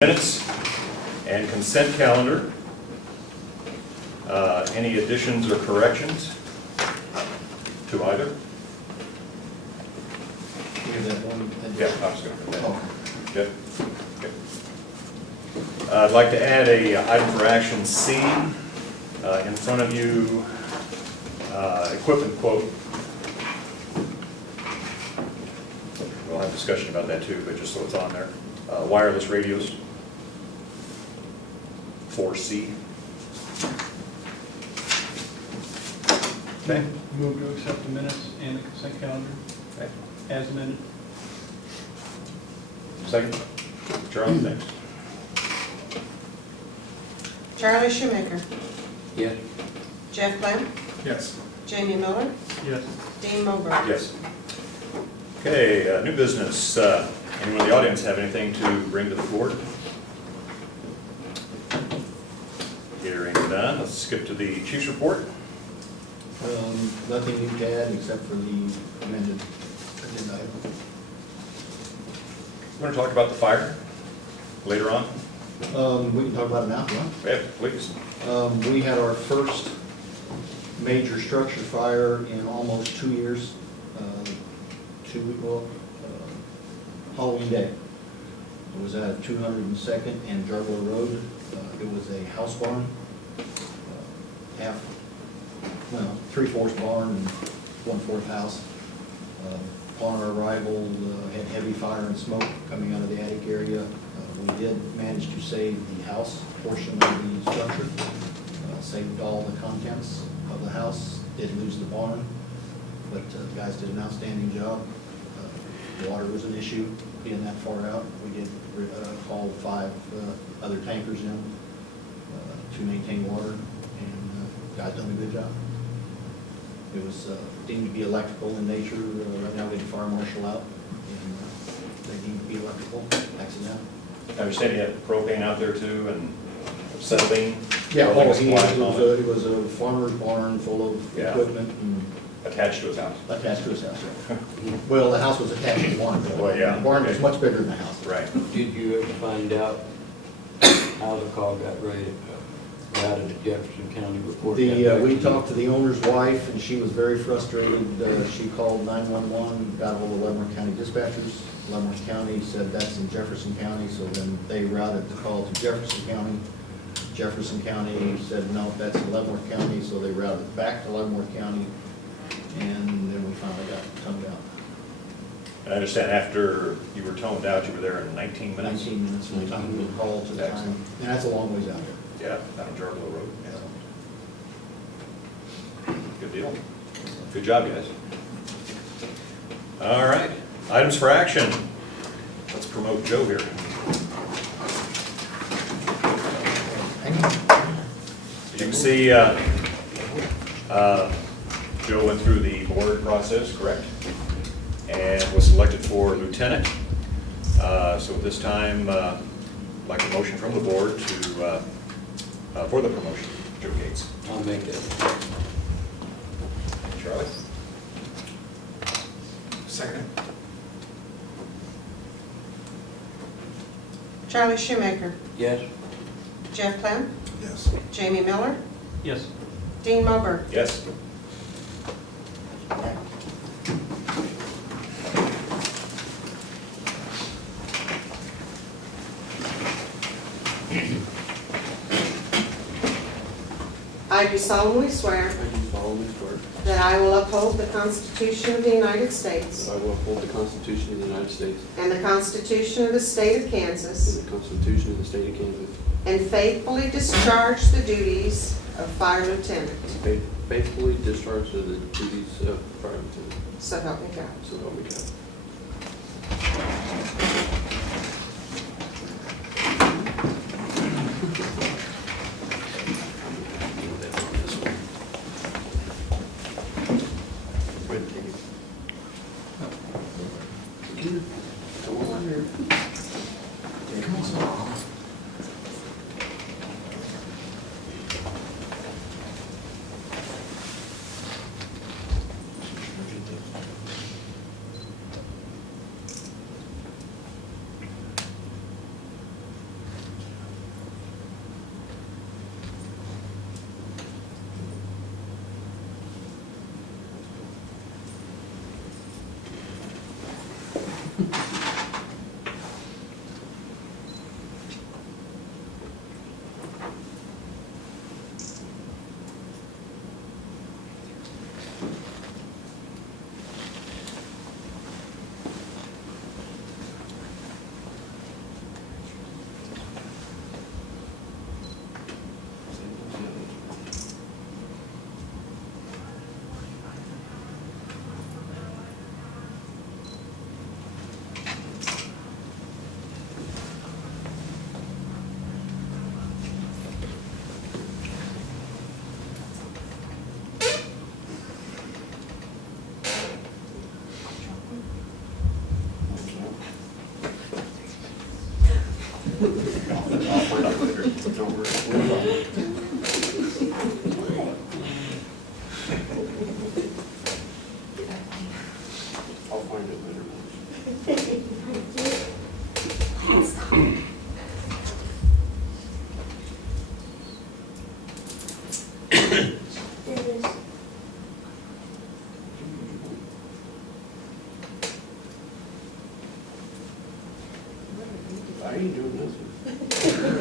Minutes and consent calendar. Any additions or corrections to either? We have that one. Yeah, I was going to put that. Oh. Good. Good. I'd like to add a item for action C. In front of you, equipment quote. We'll have discussion about that too, but just so it's on there. Wireless radios. 4C. Okay. Move to accept the minutes and the consent calendar Okay. as amended. Second. Charlie, thanks. Charlie Shoemaker, Yes. Jeff Clem, Yes. Jamie Miller, Yes. Dean Mulberg. Yes. Okay, new business. Anyone in the audience have anything to bring to the board? Hearing none, let's skip to the chief's report. Nothing new to add except for the amended agenda item. You want to talk about the fire later on? We can talk about it now if you want. Yeah, please. We had our first major structure fire in almost 2 years. Halloween Day. It was at 202nd and Jarboe Road. It was a house barn, three-fourths barn and one-fourth house. Upon our arrival, had heavy fire and smoke coming out of the attic area. We did manage to save the house portion of the structure, saved all the contents of the house, did lose the barn, but the guys did an outstanding job. Water was an issue being that far out. We did call 5 other tankers in to maintain water, and guys done a good job. It was deemed to be electrical in nature. Right now we had the fire marshal out, and they deemed to be electrical accident. I understand you had propane out there too and acetylene. Yeah, Building it was a farmer's barn full of Yeah. equipment and attached to his house. attached to his house. Well, the house was attached to the barn. Well, yeah. The barn was Okay. much bigger than the house. Right. Did you ever find out how the call got routed to Jefferson County before? We talked to the owner's wife, and she was very frustrated. She called 911, got ahold of Leavenworth County dispatchers. Leavenworth County said that's in Jefferson County, so then they routed the call to Jefferson County. Jefferson County said, no, that's in Leavenworth County, so they routed it back to Leavenworth County, and then we finally got toned out. And I understand after you were toned out, you were there in 19 minutes? 19 minutes from the time we called to the time, Excellent. and that's a long ways out there. Yeah, down on Jarboe Road. Good deal. Good job, guys. All right, items for action. Let's promote Joe here. As you can see, Joe went through the board process, correct? And was selected for lieutenant. So at this time, I'd like a motion from the board to for the promotion, Joe Gates. I'll make that. Charlie? Second. Charlie Shoemaker, Yes? Jeff Clem, Yes. Jamie Miller, Yes. Dean Mulberg. Yes. I do solemnly swear I do solemnly swear that I will uphold the Constitution of the United States that I will uphold the Constitution of the United States and the Constitution of the State of Kansas, and the Constitution of the State of Kansas, and faithfully discharge the duties of fire lieutenant. and faithfully discharge the duties of fire lieutenant. So help me God. So help me God. Go ahead and take it. Come on here. Come on. I'll find it later, don't worry. I'll find it later. Why are you doing this?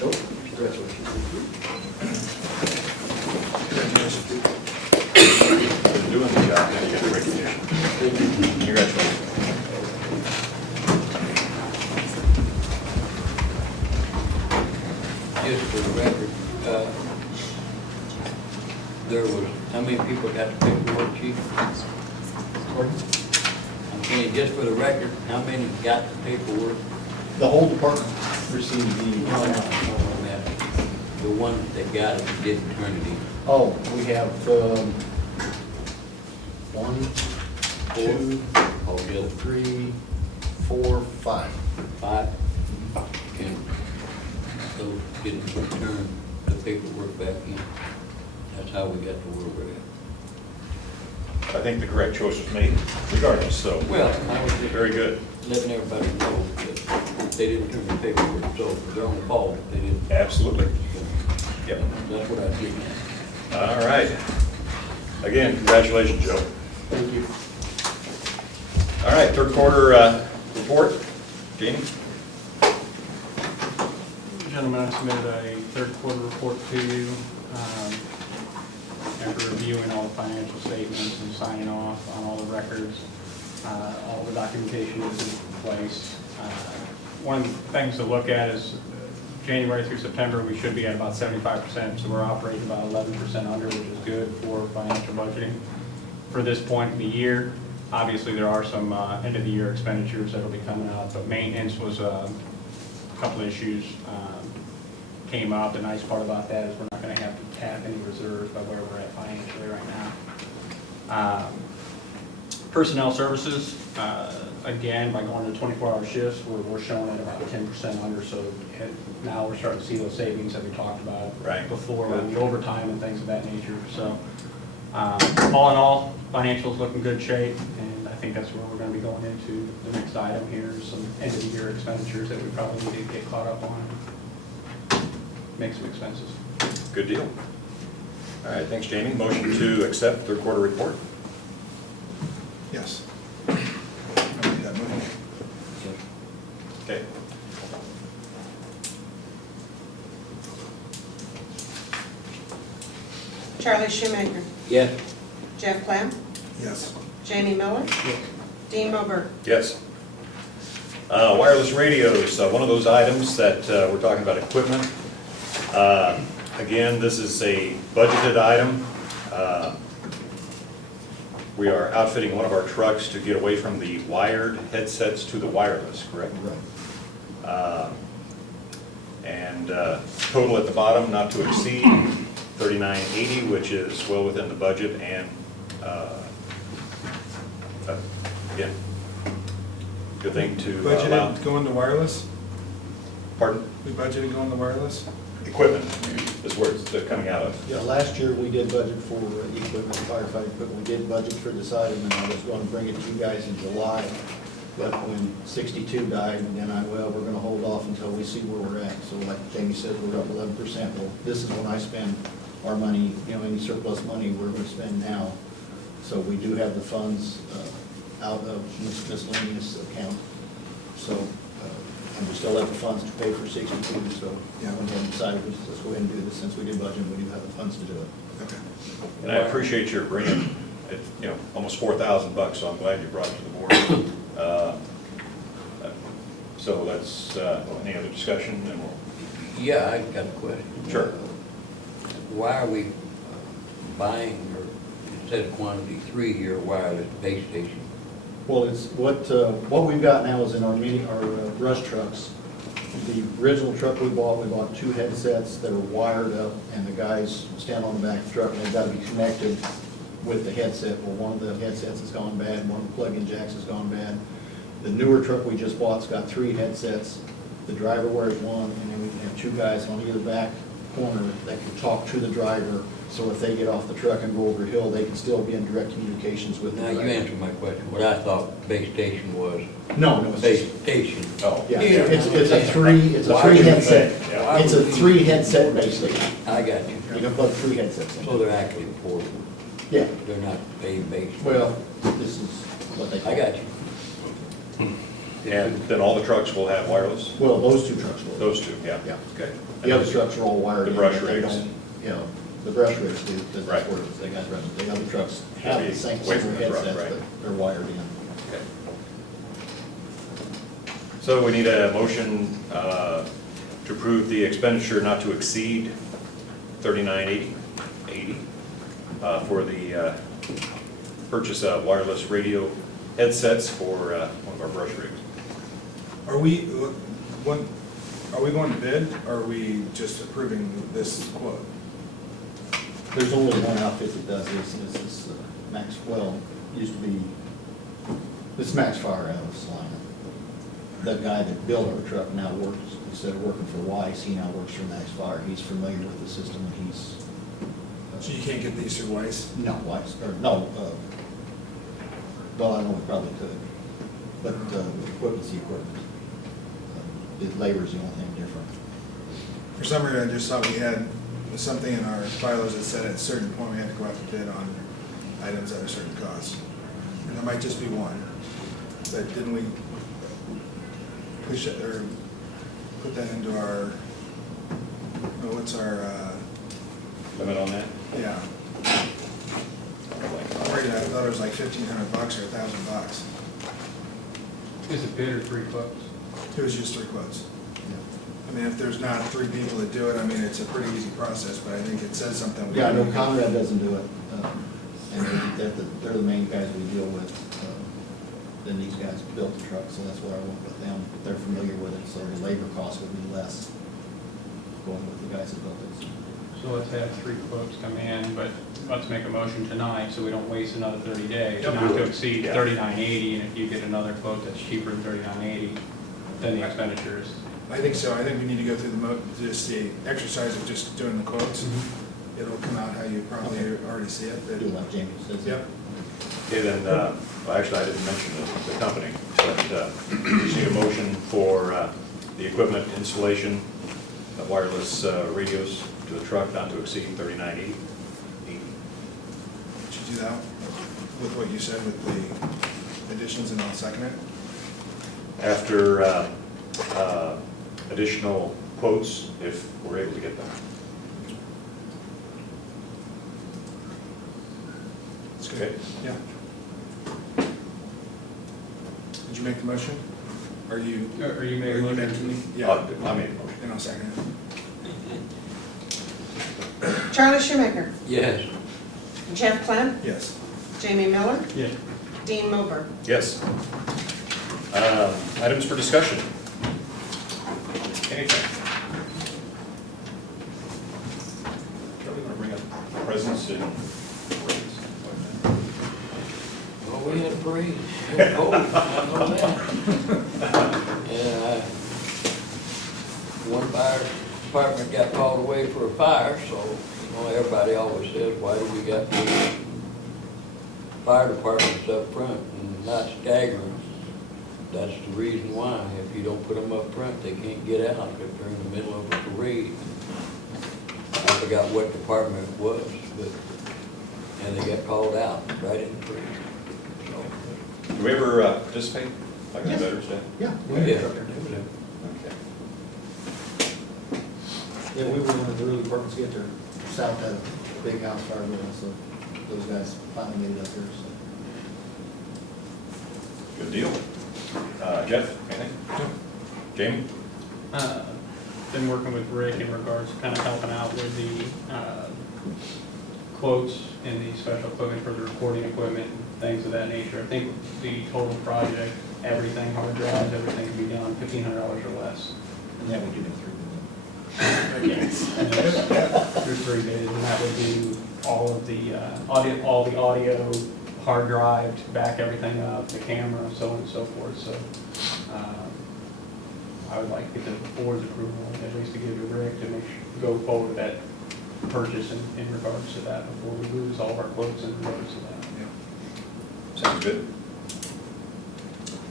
Nope, congratulations. For doing the job, and you get the recognition. Congratulations. Just for the record, there was, how many people got the paperwork, chief? I'm saying, just for the record, how many got the paperwork? The whole department received the, The one that got it didn't turn it in. oh, we have, 1, 2, All the other 3, 4, 5. 5? And those didn't return the paperwork back in. That's how we got to where we're at. I think the correct choice was made regardless, so. Well, I was just Very good. letting everybody know that they didn't turn the paperwork, so it's their own fault if they didn't. Absolutely. Yep. That's what I did. All right. Again, congratulations, Joe. Thank you. All right, third quarter report. Jamie? Gentlemen, I submitted a third quarter report to you. After reviewing all the financial statements and signing off on all the records, all the documentation is in place. One of the things to look at is January through September, we should be at about 75%, so we're operating about 11% under, which is good for financial budgeting. For this point in the year, obviously there are some end of the year expenditures that will be coming out, but maintenance was a couple of issues came up. The nice part about that is we're not going to have to tap any reserves by where we're at financially right now. Personnel services, again, by going to 24-hour shifts, we're showing at about 10% under, so now we're starting to see those savings that we talked about Right. before on the overtime and things of that nature. So all in all, financials look in good shape, and I think that's where we're going to be going into the next item here, some end of the year expenditures that we probably need to get caught up on, make some expenses. Good deal. All right, thanks, Jamie. Motion to accept third quarter report. Yes. I'll make that motion. Okay. Charlie Shoemaker, Yes. Jeff Clem, Yes. Jamie Miller, Dean Mobert. Yes. Wireless radios, one of those items that we're talking about equipment. Again, this is a budgeted item. We are outfitting one of our trucks to get away from the wired headsets to the wireless, correct? Right. And total at the bottom, not to exceed $39.80, which is well within the budget, and again, good thing to allow. Budgeted going to wireless? Pardon? We budgeted going to wireless? Equipment is where it's coming out of. Yeah, last year we did budget for equipment, firefighting equipment. We did budget for this item, and I was going to bring it to you guys in July. But when 62 died, then we're going to hold off until we see where we're at. So like Jamie said, we're up 11%. Well, this is when I spend our money, any surplus money we're going to spend now. So we do have the funds out of miscellaneous account. So, and we still have the funds to pay for 62, so I went ahead and decided, let's go ahead and do this. Since we did budget, we do have the funds to do it. Okay. And I appreciate your bringing it, almost $4,000, so I'm glad you brought it to the board. So that's, any other discussion, and we'll. Yeah, I got a question. Sure. Why are we buying, or it says quantity 3 here, wireless base station. Well, it's, what we've got now is in our brush trucks. The original truck we bought 2 headsets that are wired up, and the guys stand on the back of the truck, and they've got to be connected with the headset. Well, one of the headsets has gone bad, one of the plug-in jacks has gone bad. The newer truck we just bought's got 3 headsets. The driver wears one, and then we can have 2 guys on either back corner that can talk to the driver, so if they get off the truck and go over a hill, they can still be in direct communications with the Now, driver. you answered my question. What I thought base station was, No, it's base just, station. Oh. yeah, Yeah. it's a 3 Why would you headset. think? Yeah. It's a 3 headset base station. I got you. You can plug 3 headsets in. So they're actually portable. Yeah, They're not base. well, this is what they call I it. got you. And then all the trucks will have wireless? Well, those 2 trucks will. Those 2, yeah. Yeah. Okay. The other trucks are all wired The in. brush but they rigs. don't, you know, the brush rigs do, because Right. that's where they got run. The other trucks have Maybe the same away from similar the truck, headsets, right. but they're wired in. Okay. So we need a motion to approve the expenditure not to exceed $39.80 for the purchase of wireless radio headsets for one of our brush rigs. Are we going to bid, or are we just approving this quote? There's only one outfit that does this, and this is Maxwell, used to be, this is Max Fire out of Salina. The guy that built our truck now works, instead of working for Weiss, he now works for Max Fire. He's familiar with the system, and he's. So you can't get these through Weiss? No, Weiss, or no, well, I know we probably could, but the equipment's the equipment. The labor's the only thing different. For some reason, I just thought we had something in our bylaws that said at a certain point we had to go out to bid on items at a certain cost. And there might just be one, but didn't we push it, or put that into our, what's our, Limit on that? yeah. I thought it was like $1,500 or $1,000. Is it bid or 3 quotes? It was just 3 quotes. I mean, if there's not 3 people that do it, I mean, it's a pretty easy process, but I think it says something. Yeah, I know Conrad doesn't do it, and they're the main guys we deal with. Then these guys built the truck, so that's why I went with them. They're familiar with it, so the labor cost will be less going with the guys that built it. So let's have 3 quotes come in, but let's make a motion tonight so we don't waste another 30 days. Yep. Not to exceed Yeah. $39.80, and if you get another quote that's cheaper than $39.80, then the expenditures. I think so. I think we need to go through just the exercise of just doing the quotes. It'll come out how you probably already see it, but. Do like Jamie says. Yep. Okay, then, well, actually, I didn't mention the company, but we just need a motion for the equipment installation of wireless radios to the truck not to exceed $39.80. Should do that with what you said with the additions, and I'll second it. After additional quotes, if we're able to get them. That's good. Okay. Yeah. Did you make the motion? Are you? Are you making a are you motion? making- Yeah, I made a motion. and I'll second it. Charlie Shoemaker, Yes. Jeff Clem, Yes. Jamie Miller, Yeah. Dean Mober. Yes. Items for discussion. Anything? Are we going to bring up presents and parades? Well, we had a parade. Oh, I know that. Yeah, one fire department got called away for a fire, so, you know, everybody always says, why do we got the fire departments up front and not staggering? That's the reason why. If you don't put them up front, they can't get out if they're in the middle of a parade. I forgot what department it was, but, and they got called out right in the parade. So, Do we ever participate, like the Yes. Veterans Day? Yeah. yeah. Okay. Yeah, we were one of the early departments to get there. South had a big house fire with us, so those guys finally made it up there, so. Good deal. Jeff, anything? Jamie? Been working with Rick in regards to kind of helping out with the quotes and the special equipment for the recording equipment, things of that nature. I think the total project, everything, hard drives, everything can be done $1,500 or less. And that we do it through. And that's through 3 bids, and that would do all of the audio, hard drive, to back everything up, the camera, so on and so forth. So I would like to get the board's approval, at least to give to Rick to go forward with that purchase in regards to that before we lose all of our quotes in regards to that. Sounds good.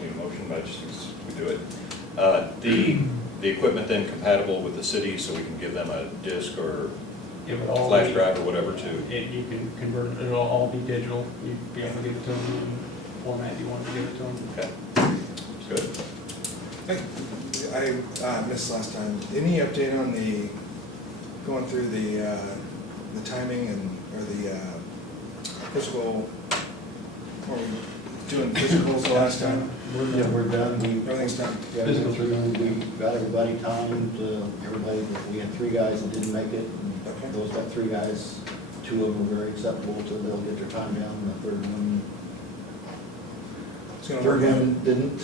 Need a motion, but just we do it. The equipment then compatible with the city, so we can give them a disc or It would all flash be- drive or whatever to. You can convert it, it'll all be digital. You'd be able to give it to them in the format you want to give it to them. Okay, good. I missed last time. Any update on going through the timing or the physical, or we doing physicals the last time? Yeah, we're done. Everything's done. Yeah, we went through, we got everybody timed, everybody, we had 3 guys that didn't make it. And Okay. those got 3 guys, 2 of them were very acceptable, so they'll get their time down, and the It's gonna third work out. one didn't,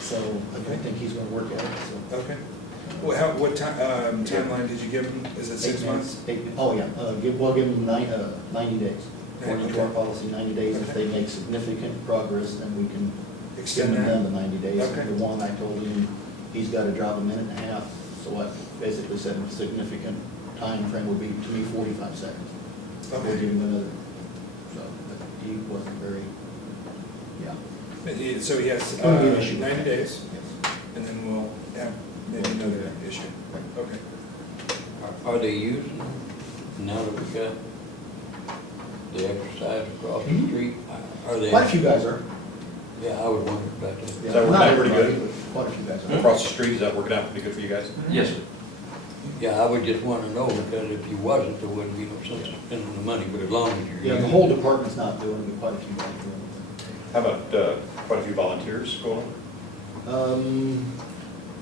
so I think he's gonna work at it, so. Okay. Well, what timeline did you give them? Is it 6 months? Oh, yeah, we'll give them 90 days. According to our Okay. policy, 90 days. If they make significant progress, then we can Extend give them that? the 90 days. Okay. The one I told him, he's got to drop a minute and a half, so I basically said a significant time frame would be, to me, 45 seconds. We'll Okay. give him another, so, but he wasn't very, yeah. So he has Won't be an issue. 90 days, Yes. and then we'll have maybe another issue. Okay. Are they using, now that we got the exercise across the Mhm. street, are they? Quite a few guys are. Yeah, I would wonder about that. Yeah, that working not out pretty good? everybody, but Quite a few guys are. Across the street, is that working out pretty good for you guys? Yes, sir. Yeah, I would just want to know, because if you wasn't, there wouldn't be no sense in spending the money, but as long as you're. Yeah, the using whole it. department's not doing it, but quite a few guys doing it. How about quite a few volunteers going?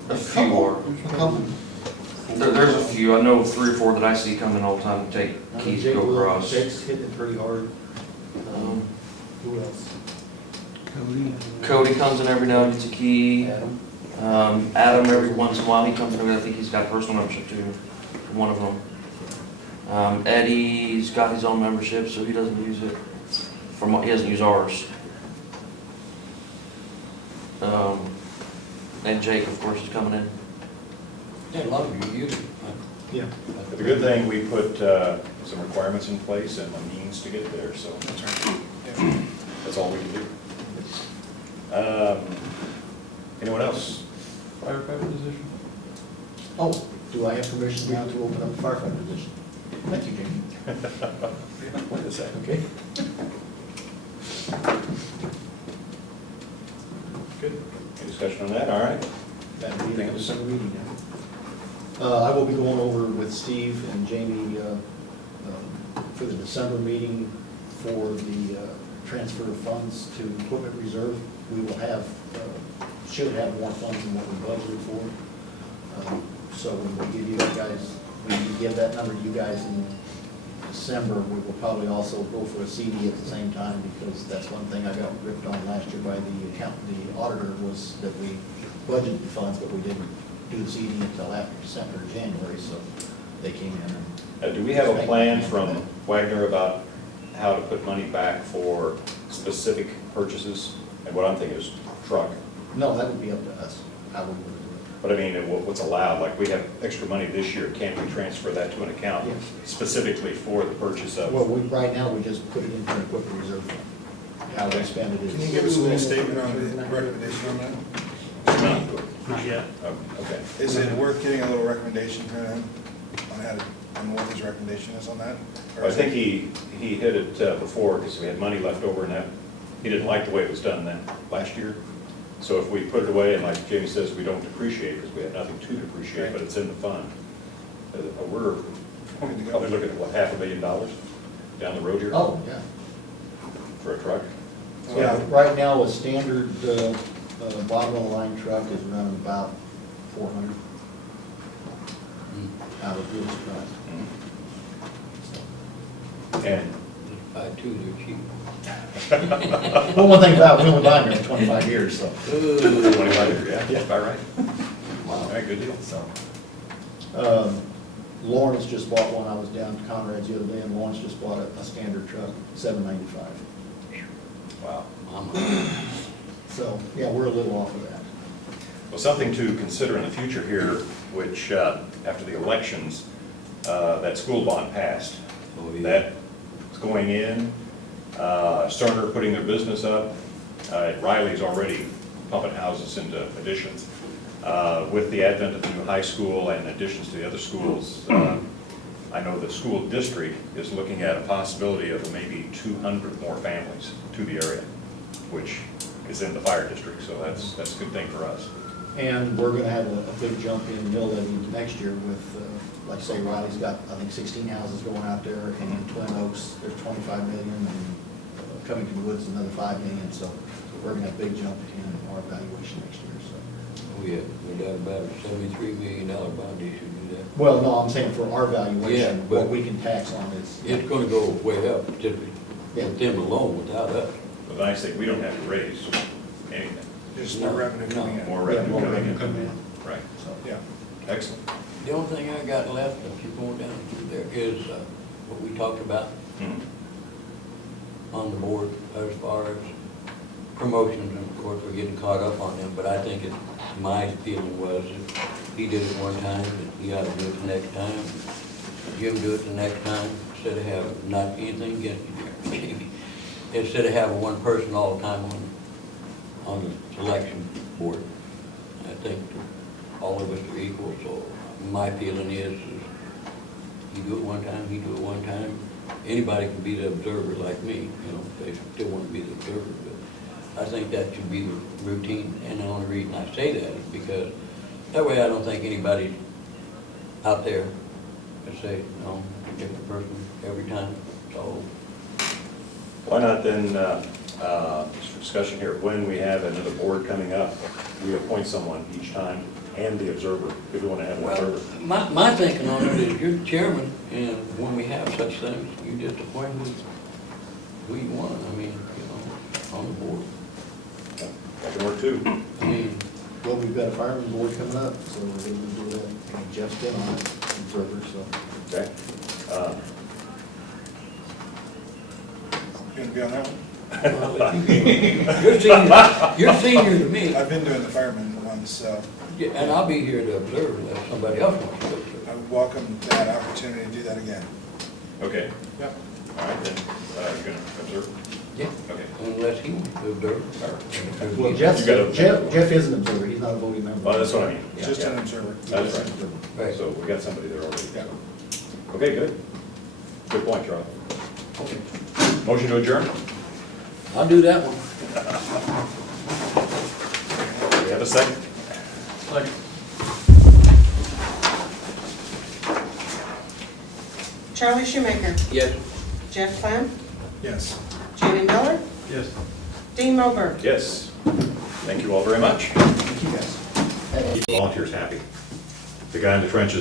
A few more. A couple. There's a few, I know 3 or 4 that I see coming all the time to take keys to go across. Jake's hitting it pretty hard. Um, Who else? Cody comes in every now and gets a key. Adam. Adam, every once in a while, he comes in, I think he's got a personal membership too, one of them. Eddie's got his own membership, so he doesn't use it, he doesn't use ours. And Jake, of course, is coming in. Yeah, as long as you use it. Yeah. The good thing, we put some requirements in place and a means to get there, so That's right. Yeah. that's all we can do. Anyone else? Firefighter position? Oh, do I have permission now to open up the firefighter position? Thank you, Jamie. Wait a second. Okay. Good. Any discussion on that? All right. That'll be Anything the else? December meeting now. I will be going over with Steve and Jamie for the December meeting for the transfer of funds to equipment reserve. We will have, should have more funds than what we budgeted for. So when we give you guys, when we give that number to you guys in December, we will probably also go for a CD at the same time, because that's one thing I got ripped on last year by the auditor, was that we budgeted the funds, but we didn't do the CD until after December or January, so they came in and. Do we have a plan from Wagner about how to put money back for specific purchases? And what I'm thinking is truck. No, that would be up to us, how we would do But I mean, what's allowed, like we have extra money this year, can't we transfer that to an account Yes. specifically for the purchase it. of? Well, right now, we just put it into an equipment reserve fund. How we spend it is. Can you give us a little statement on the recommendation on that? Not yet. Oh, okay. Is it worth getting a little recommendation from him on what his recommendation is on that? Or I is think it- he hit it before, because we had money left over and that, he didn't like the way it was done then, last year. So if we put it away, and like Jamie says, we don't depreciate, because we have nothing to depreciate, but it's in the fund. We're Good to go. probably looking at, what, $500,000 down the road here? Oh, yeah. For a truck? Yeah, right now, a standard bottom of the line truck is running about 400 out of good surprise. Mhm. And, Buy two, they're cheap. Well, one thing about, it, we only buy them every 25 years, so. 25 years, yeah, Yeah. about right. All right, good deal. So, Lawrence just bought one. I was down to Conrad's the other day, and Lawrence just bought a standard truck, $795. Wow. So, yeah, we're a little off of that. Well, something to consider in the future here, which, after the elections, that school bond passed. Oh, yeah. That's going in, Cerner putting their business up, Riley's already pumping houses into additions. With the advent of the new high school and additions to the other schools, I know the school district is looking at a possibility of maybe 200 more families to the area, which is in the fire district, so that's a good thing for us. And we're gonna have a big jump in mill levy next year with, like I say, Riley's got, I think, 16 houses going out there, and Twin Oaks, there's 25 million, and Covington Woods, another 5 million, so we're gonna have a big jump in our valuation next year, so. We got about a $73 million bond issue to do that. Well, no, I'm saying for our Yeah, valuation, but- what we can tax on is. It's gonna go way up, typically, Yeah. with them alone, without us. But the nice thing, we don't have to raise anything, Just more revenue coming in. more Yeah, revenue more coming revenue in. coming in. Right, So, Yeah. excellent. The only thing I got left, if you're going down through there, is what we talked about Hmm. on the board as far as promotions, and of course, we're getting caught up on them, but I think my feeling was if he did it one time, that he ought to do it the next time. Jim do it the next time, instead of having, not anything against you, Jamie, instead of having one person all the time on the selection board. I think all of us are equal, so my feeling is you do it one time, he do it one time. Anybody can be the observer like me, you know, if they still want to be the observer, but I think that should be the routine. And the only reason I say that is because that way I don't think anybody's out there to say, no, a different person every time, so. Why not then, just for discussion here, when we have another board coming up, we appoint someone each time and the observer, if we want to have an Well, observer. my thinking on it is you're the chairman, and when we have such things, you just appoint who you want, I mean, you know, on the board. That can work too. I mean, well, we've got a fireman board coming up, so we're gonna do that. And Jeff's been on it, observer, so. Okay? You gonna be on that one? you're senior to me, I've been doing the fireman ones, so yeah, and I'll be here to observe unless somebody else wants to observe. I welcome that opportunity to do that again. Okay, Yep. all right, then, you're going to observe? Yeah, Okay. unless he wants to observe. Well, You gotta- Jeff is an observer, he's not a voting member. Well, that's what I mean. Yeah. Just an observer. That's right. Right. So we got somebody there already. Yeah. Okay, good. Good point, Charlie. Motion to adjourn? I'll do that one. We have a second? Charlie Shoemaker, Yes. Jeff Clem, Yes. Jamie Miller, Yes. Dean Mulberg. Yes. Thank you all very much. Thank you, guys. Keep volunteers happy. The guy in the trenches